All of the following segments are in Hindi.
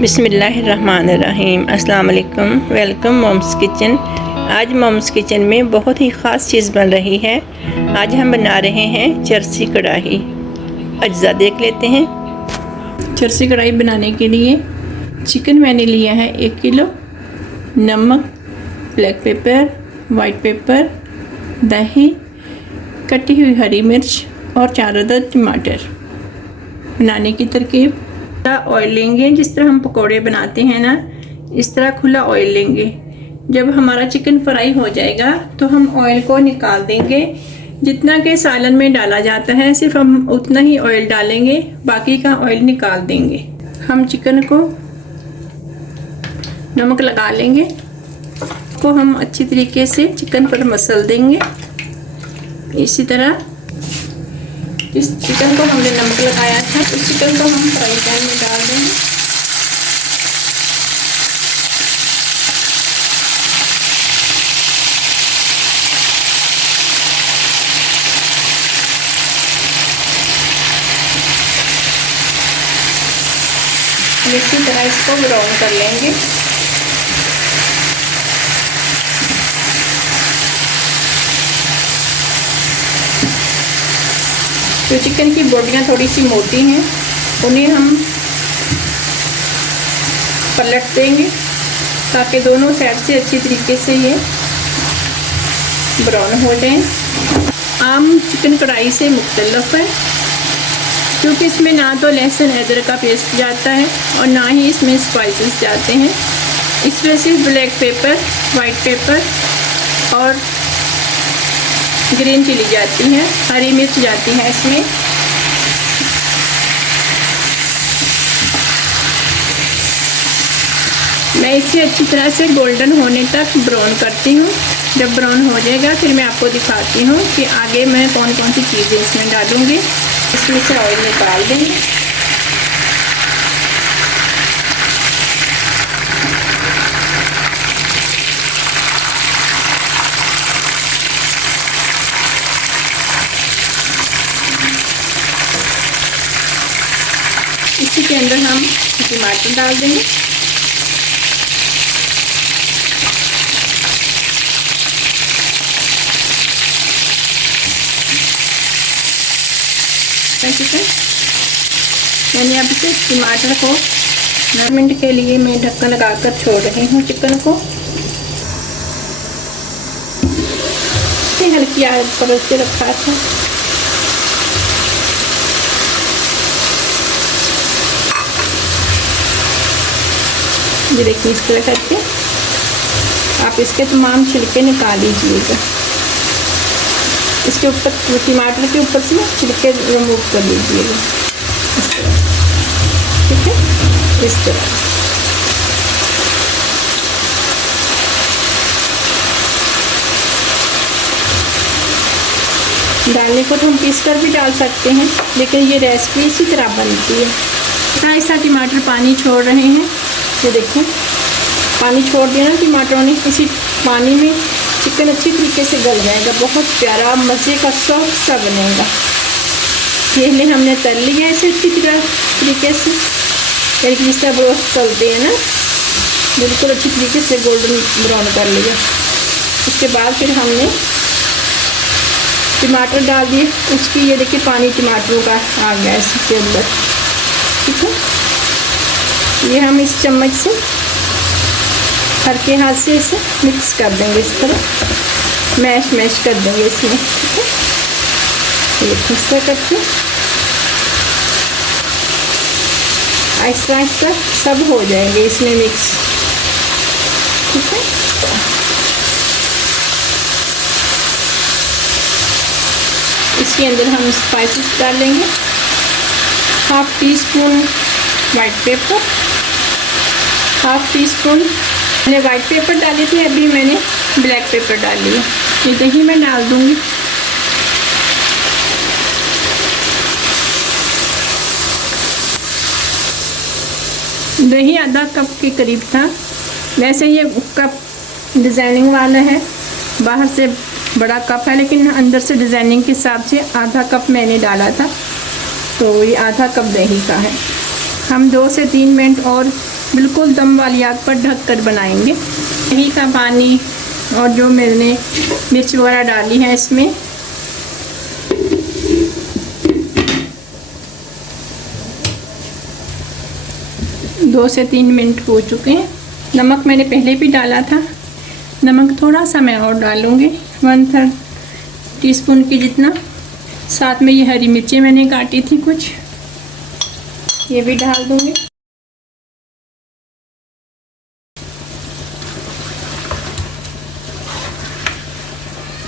बिस्मिल्लाहिर्रहमानिर्रहीम। अस्सलाम वालेकुम। Welcome mom's kitchen. आज मॉम्स किचन में बहुत ही ख़ास चीज़ बन रही है। आज हम बना रहे हैं चरसी कढ़ाई। अज्जा देख लेते हैं। चरसी कढ़ाई बनाने के लिए चिकन मैंने लिया है 1 किलो, नमक, ब्लैक पेपर, वाइट पेपर, दही, कटी हुई हरी मिर्च और 4 अदद टमाटर। बनाने की तरकीब: ऑयल लेंगे, जिस तरह हम पकोड़े बनाते हैं ना, इस तरह खुला ऑयल लेंगे। जब हमारा चिकन फ्राई हो जाएगा तो हम ऑयल को निकाल देंगे। जितना कि सालन में डाला जाता है सिर्फ हम उतना ही ऑयल डालेंगे, बाकी का ऑयल निकाल देंगे। हम चिकन को नमक लगा लेंगे, को हम अच्छी तरीके से चिकन पर मसल देंगे। इसी तरह इस चिकन को हमने नमक लगाया था, उस चिकन को हम फ्राई पैन में डाल देंगे। इसी तरह इसको ब्राउन कर लेंगे। तो चिकन की बोटियाँ थोड़ी सी मोटी हैं, उन्हें हम पलट देंगे ताकि दोनों साइड से अच्छी तरीके से ये ब्राउन हो जाएं। आम चिकन कढ़ाई से मुख्तलिफ है क्योंकि इसमें ना तो लहसुन अदरक का पेस्ट जाता है और ना ही इसमें स्पाइसेस जाते हैं। इसमें सिर्फ ब्लैक पेपर, वाइट पेपर और ग्रीन चिली जाती है, हरी मिर्च जाती है इसमें। मैं इसे अच्छी तरह से गोल्डन होने तक ब्राउन करती हूँ। जब ब्राउन हो जाएगा फिर मैं आपको दिखाती हूँ कि आगे मैं कौन कौन सी चीज़ें इसमें डालूँगी। इसमें से ऑयल निकाल देंगे। इसी के अंदर हम टमाटर डाल देंगे। मैंने अब इसे टमाटर को 9 मिनट के लिए मैं ढक्कन लगाकर छोड़ रही हूँ चिकन को। हल्की आग पर उसे रखा था। ये देखिए, इस तरह करके आप इसके तमाम छिलके निकाल लीजिएगा। इसके ऊपर टमाटर के ऊपर से छिलके रिमूव कर लीजिएगा। ठीक है, इस तरह। डालने को तो हम पीस कर भी डाल सकते हैं, लेकिन ये रेसिपी इसी तरह बनती है। ऐसा टमाटर पानी छोड़ रहे हैं, ये देखिए पानी छोड़ दिया ना टमाटरों ने। इसी पानी में चिकन अच्छी तरीके से गल जाएगा, बहुत प्यारा मज़े का सॉफ्ट सा बनेगा। ये हमने तल लिया है इसे अच्छी तरीके से, जिस तरह रोस्ट तलते हैं ना, बिल्कुल अच्छी तरीके से गोल्डन ब्राउन कर लिया। उसके बाद फिर हमने टमाटर डाल दिए, उसकी ये देखिए पानी टमाटरों का आ गया इसके अंदर। ठीक है, ये हम इस चम्मच से हल्के हाथ से इसे मिक्स कर देंगे, इस तरह मैश कर देंगे इसमें। ठीक है, ये इस तरह करके आहिस्ता सब हो जाएंगे इसमें मिक्स। ठीक है, इसके अंदर हम स्पाइसेस डालेंगे। 1/2 टीस्पून वाइट पेपर, 1/2 टीस्पून मैंने वाइट पेपर डाली थी, अभी मैंने ब्लैक पेपर डाली है। ये दही मैं डाल दूंगी। दही आधा कप के करीब था। वैसे ये कप डिज़ाइनिंग वाला है, बाहर से बड़ा कप है, लेकिन अंदर से डिज़ाइनिंग के हिसाब से आधा कप मैंने डाला था, तो ये आधा कप दही का है। हम 2 से 3 मिनट और बिल्कुल दम वाली आग पर ढक कर बनाएंगे। दही का पानी और जो मैंने मिर्च वगैरह डाली है इसमें, दो से 3 मिनट हो चुके हैं। नमक मैंने पहले भी डाला था, नमक थोड़ा सा मैं और डालूँगी, 1/3 टीस्पून की जितना। साथ में ये हरी मिर्ची मैंने काटी थी कुछ, ये भी डाल दूँगी।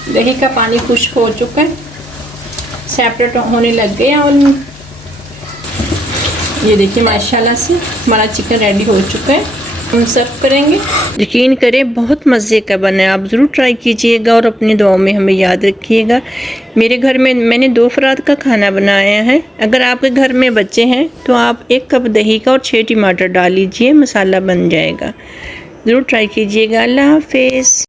दही का पानी खुश्क हो चुका है, सेपरेट होने लग गया और ये देखिए माशाल्लाह से हमारा चिकन रेडी हो चुका है। हम सर्व करेंगे। यकीन करें बहुत मज़े का बना है, आप ज़रूर ट्राई कीजिएगा और अपनी दुआओं में हमें याद रखिएगा। मेरे घर में मैंने 2 अफराद का खाना बनाया है। अगर आपके घर में बच्चे हैं तो आप 1 कप दही का और 6 टमाटर डाल लीजिए, मसाला बन जाएगा। ज़रूर ट्राई कीजिएगा। अल्लाह हाफ़िज़।